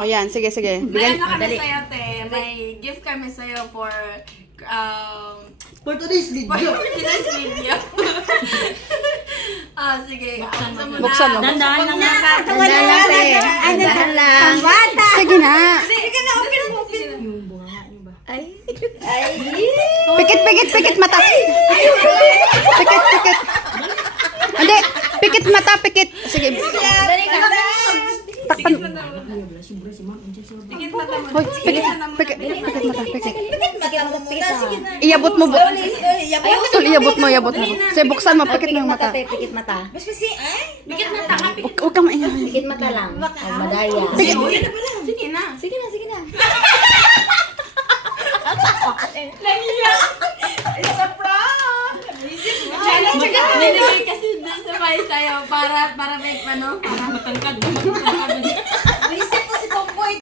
O yan, sige, sige. May Bigyan. ano kami sa'yo, te. May gift kami sa'yo for today's video. today's video. Sige. Buksan mo. Dandahan lang nga. Dandahan lang, te. Dandahan lang. Bata. Sige na. Sige na, open mo. Yung bunga niyo ba? Ay. Pikit, pikit, pikit mata. Pikit, pikit. Hindi, pikit mata, pikit. Sige. Dali ka. Takpan. Pikit mata mo. Hoy, pikit, pikit, pikit mata, pikit. Sige na. Iyabot mo. Iyabot. Iyabot mo, iyabot mo. Sige, buksan mo, pikit mo yung mata. Pikit mata. Pikit mata ka. Huwag kang maingay. Pikit mata lang. Ang madaya. Pikit. Sige na. Sige na, sige na. It's a prank! Challenge ka! Nilagay kasi doon sa bahay sa'yo para may ano, para matangkad.